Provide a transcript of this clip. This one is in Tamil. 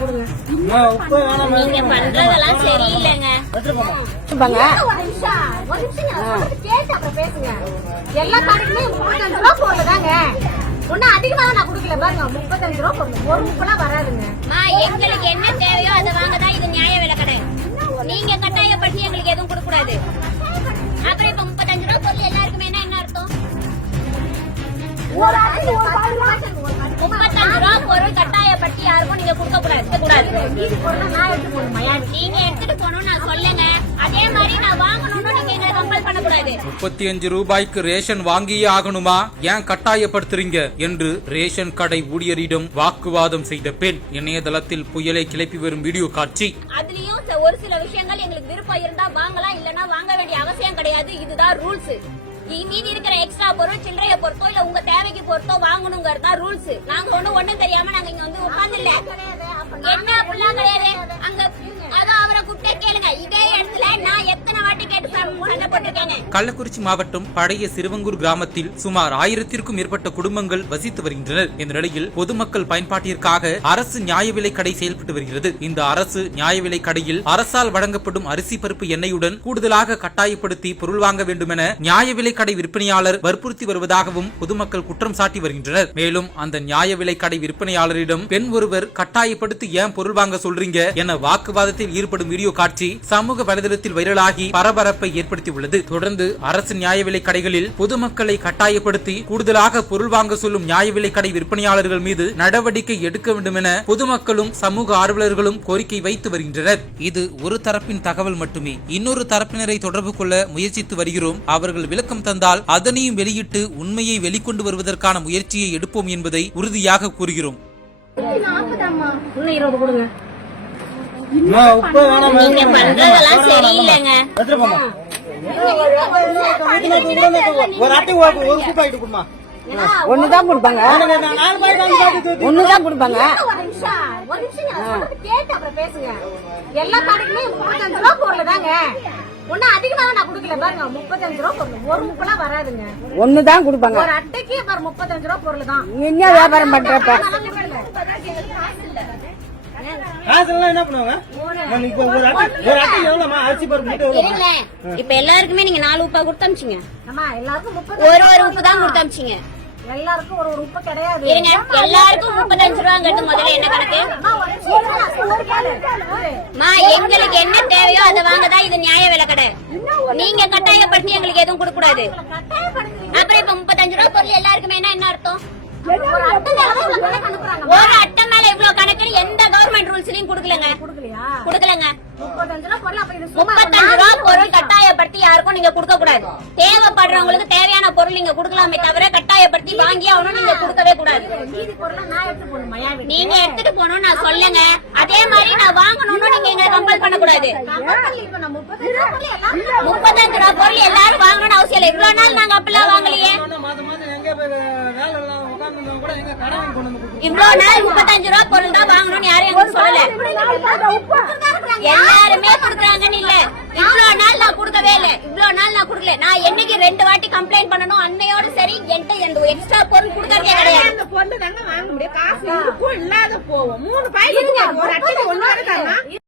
கொடுங்க. நீங்க பண்றதெல்லாம் சரியில்லைங்க. பாங்க ஒரு நிமிஷம் ஒரு நிமிஷம். நான் சொல்றது கேட்டு அப்புறம் பேசுங்க. எல்லா கடைக்குமே முப்பத்தஞ்சு ரூபா பொருள் தாங்க ஒன்னும் அதிகமாக நான் கொடுக்கல. பாருங்க முப்பத்தஞ்சு ரூபா பொருள் ஒரு முப்பெல்லாம் வராதுங்க. மா எங்களுக்கு என்ன தேவையோ அதை வாங்க தான் இது நியாய விலை கடை. நீங்க கட்டாயப்படுத்தி எங்களுக்கு எதுவும் கொடுக்க கூடாது அப்புறம் இப்ப முப்பத்தஞ்சு ரூபா பொருள் எல்லாருக்குமே என்ன என்ன அர்த்தம்? முப்பத்தஞ்சு ரூபா பொருள் கட்டாயப்படுத்தி யாருக்கும் நீங்க கொடுக்க மீதி நான் எடுத்து போகணுமா? நீங்க எடுத்துட்டு போகணும் நான் சொல்லுங்க அதே மாதிரி நான் வாங்கணும்னு நீங்க எங்களை கம்பல் பண்ணக்கூடாது. முப்பத்தி அஞ்சு ரூபாய்க்கு ரேஷன் வாங்கியே ஆகணுமா? ஏன் கட்டாயப்படுத்துறீங்க? என்று ரேஷன் கடை ஊழியரிடம் வாக்குவாதம் செய்த பெண் இணையதளத்தில் புயலை கிளப்பி வரும் வீடியோ காட்சி. அதுலயும் ஒரு சில விஷயங்கள் எங்களுக்கு விருப்பம் இருந்தா வாங்கலாம் இல்லனா வாங்க வேண்டிய அவசியம் கிடையாது. இதுதான் ரூல்ஸ். மீதி இருக்கிற எக்ஸ்ட்ரா பொருள் சில்லறைய பொறுத்தோ இல்ல உங்க தேவைக்கு பொறுத்தோ வாங்கணுங்கிறது தான் ரூல்ஸ். நாங்க ஒண்ணும் ஒண்ணும் தெரியாம நாங்க இங்க வந்து உட்கார்ந்து இல்ல. என்ன அப்படிலாம் கிடையாது. அங்க அதான் அவரை குட்டை கேளுங்க இதே இடத்துல நான் எத்தனை வாட்டி கேட்டு ச- சண்டை போட்டிருக்கேங்க கள்ளக்குறிச்சி மாவட்டம் பழைய சிறுவங்கூர் கிராமத்தில் சுமார் ஆயிரத்திற்கும் மேற்பட்ட குடும்பங்கள் வசித்து வருகின்றனர் இந்த நிலையில் பொதுமக்கள் பயன்பாட்டிற்காக அரசு நியாய விலை கடை செயல்பட்டு வருகிறது. இந்த அரசு நியாய விலை கடையில் அரசால் வழங்கப்படும் அரிசி பருப்பு எண்ணெயுடன் கூடுதலாக கட்டாயப்படுத்தி பொருள் வாங்க வேண்டுமென நியாய விலை கடை விற்பனையாளர் வற்புறுத்தி வருவதாகவும் பொதுமக்கள் குற்றம் சாட்டி வருகின்றனர். மேலும் அந்த நியாய விலை கடை விற்பனையாளரிடம் பெண் ஒருவர் கட்டாயப்படுத்தி ஏன் பொருள் வாங்க சொல்றீங்க என வாக்குவாதத்தில் ஈடுபடும் வீடியோ காட்சி சமூக வலைதளத்தில் வைரலாகி பரபரப்பை ஏற்படுத்தியுள்ளது. தொடர்ந்து அரசு நியாய விலை கடைகளில் பொதுமக்களை கட்டாயப்படுத்தி கூடுதலாக பொருள் வாங்க சொல்லும் நியாய விலை கடை விற்பனையாளர்கள் மீது நடவடிக்கை எடுக்க வேண்டும் என பொதுமக்களும் சமூக ஆர்வலர்களும் கோரிக்கை வைத்து வருகின்றனர். இது ஒரு தரப்பின் தகவல் மட்டுமே. இன்னொரு தரப்பினரை தொடர்பு கொள்ள முயற்சித்து வருகிறோம். அவர்கள் விளக்கம் தந்தால் அதனையும் வெளியிட்டு உண்மையை வெளிக்கொண்டு வருவதற்கான முயற்சியை எடுப்போம் என்பதை உறுதியாக கூறுகிறோம். இன்னும் இருபது கொடுங்க நீங்க பண்றதெல்லாம் சரியில்லைங்க. ஒரு அட்டை ஒரு கொடுமா ஒண்ணுதான் கொடுப்பாங்க. ஒண்ணுதான் கொடுப்பாங்க எல்லா கடைக்குமே முப்பத்தஞ்சு ரூபா பொருள் தாங்க அதிகமாக நான் கொடுக்கல பாருங்க முப்பத்தஞ்சு ரூபா பொருள் ஒரு முப்பெல்லாம் வராதுங்க ஒண்ணுதான் கொடுப்பாங்க ஒரு அட்டைக்கு முப்பத்தஞ்சு ரூபா பொருள் தான் என்ன வியாபாரம் பண்றப்ப காசுலாம் என்ன பண்ணுவாங்க? நான் இப்ப ஒரு அட்டை ஒரு அட்டை எவ்வளவுமா அரிசி பருப்பு மூட்டை எவ்வளவு இருங்களேன் இப்ப எல்லாருக்குமே நீங்க நாலு உப்பா கொடுத்து அமிச்சிங்க. ஆமா எல்லாருக்கும் முப்பது ஒரு ஒரு உப்பு தான் கொடுத்து அமிச்சிங்க. எல்லாருக்கும் ஒரு ஒரு உப்பு கிடையாது. இருங்க எல்லாருக்கும் முப்பத்தஞ்சு ரூபாங்கிறது முதல்ல என்ன கணக்கு? எங்களுக்கு என்ன தேவையோ அதை வாங்க தான் இது நியாய விலை கடை. நீங்க கட்டாயப்படுத்தி எங்களுக்கு எதுவும் கொடுக்க கூடாது. அப்புறம் இப்ப முப்பத்தஞ்சு ரூபா பொருள் எல்லாருக்குமே என்ன அர்த்தம் ஒரு அட்டை மேல இவ்வளவு கணக்கு அனுப்புறாங்க. ஒரு அட்டை மேல இவ்வளவு கணக்குன்னு எந்த கவர்மெண்ட் ரூல்ஸ்லயும் கொடுக்கலங்க கொடுக்கலையா? கொடுக்கலங்க முப்பத்தஞ்சு ரூபா பொருள் அப்ப இது சும்மா முப்பத்தஞ்சு பொருள் கட்டாயப்படுத்தி யாருக்கும் நீங்க கொடுக்க கூடாது. தேவைப்படுறவங்களுக்கு தேவையான பொருள் நீங்க கொடுக்கலாமே தவிர கட்டாயப்படுத்தி வாங்கி ஆகணும் நீங்க கொடுக்கவே கூடாது. நீங்க எடுத்துட்டு போகணும் நான் சொல்லுங்க. அதே மாதிரி நான் வாங்கணும்னு நீங்க எங்களை கம்பல் பண்ண கூடாது முப்பத்தஞ்சு ரூபா பொருள் எல்லாரும் வாங்கணும்னு அவசியம் இல்லை. இவ்வளவு நாள் நாங்க அப்படிலாம் வாங்கலையே. இவ்வளவு நாள் முப்பத்தஞ்சு ரூபா பொருள் தான் வாங்கணும்னு யாரும் எங்களுக்கு சொல்லல. எல்லாருமே குடுக்குறாங்கன்னு இல்ல இவ்வளவு நாள் நான் கொடுக்கவே இல்ல இவ்வளவு நாள் நான் என்னைக்கு ரெண்டு வாட்டி கம்ப்ளைண்ட் பண்ணணும் அன்னையோட சரி என்கிட்ட எந்த எக்ஸ்ட்ரா பொருள் கொடுக்கறதே கிடையாது. அந்த பொருள் தாங்க வாங்க முடியும் காசு இல்லாத போவோம் மூணு பாய் ஒரு அட்டைக்கு தாங்க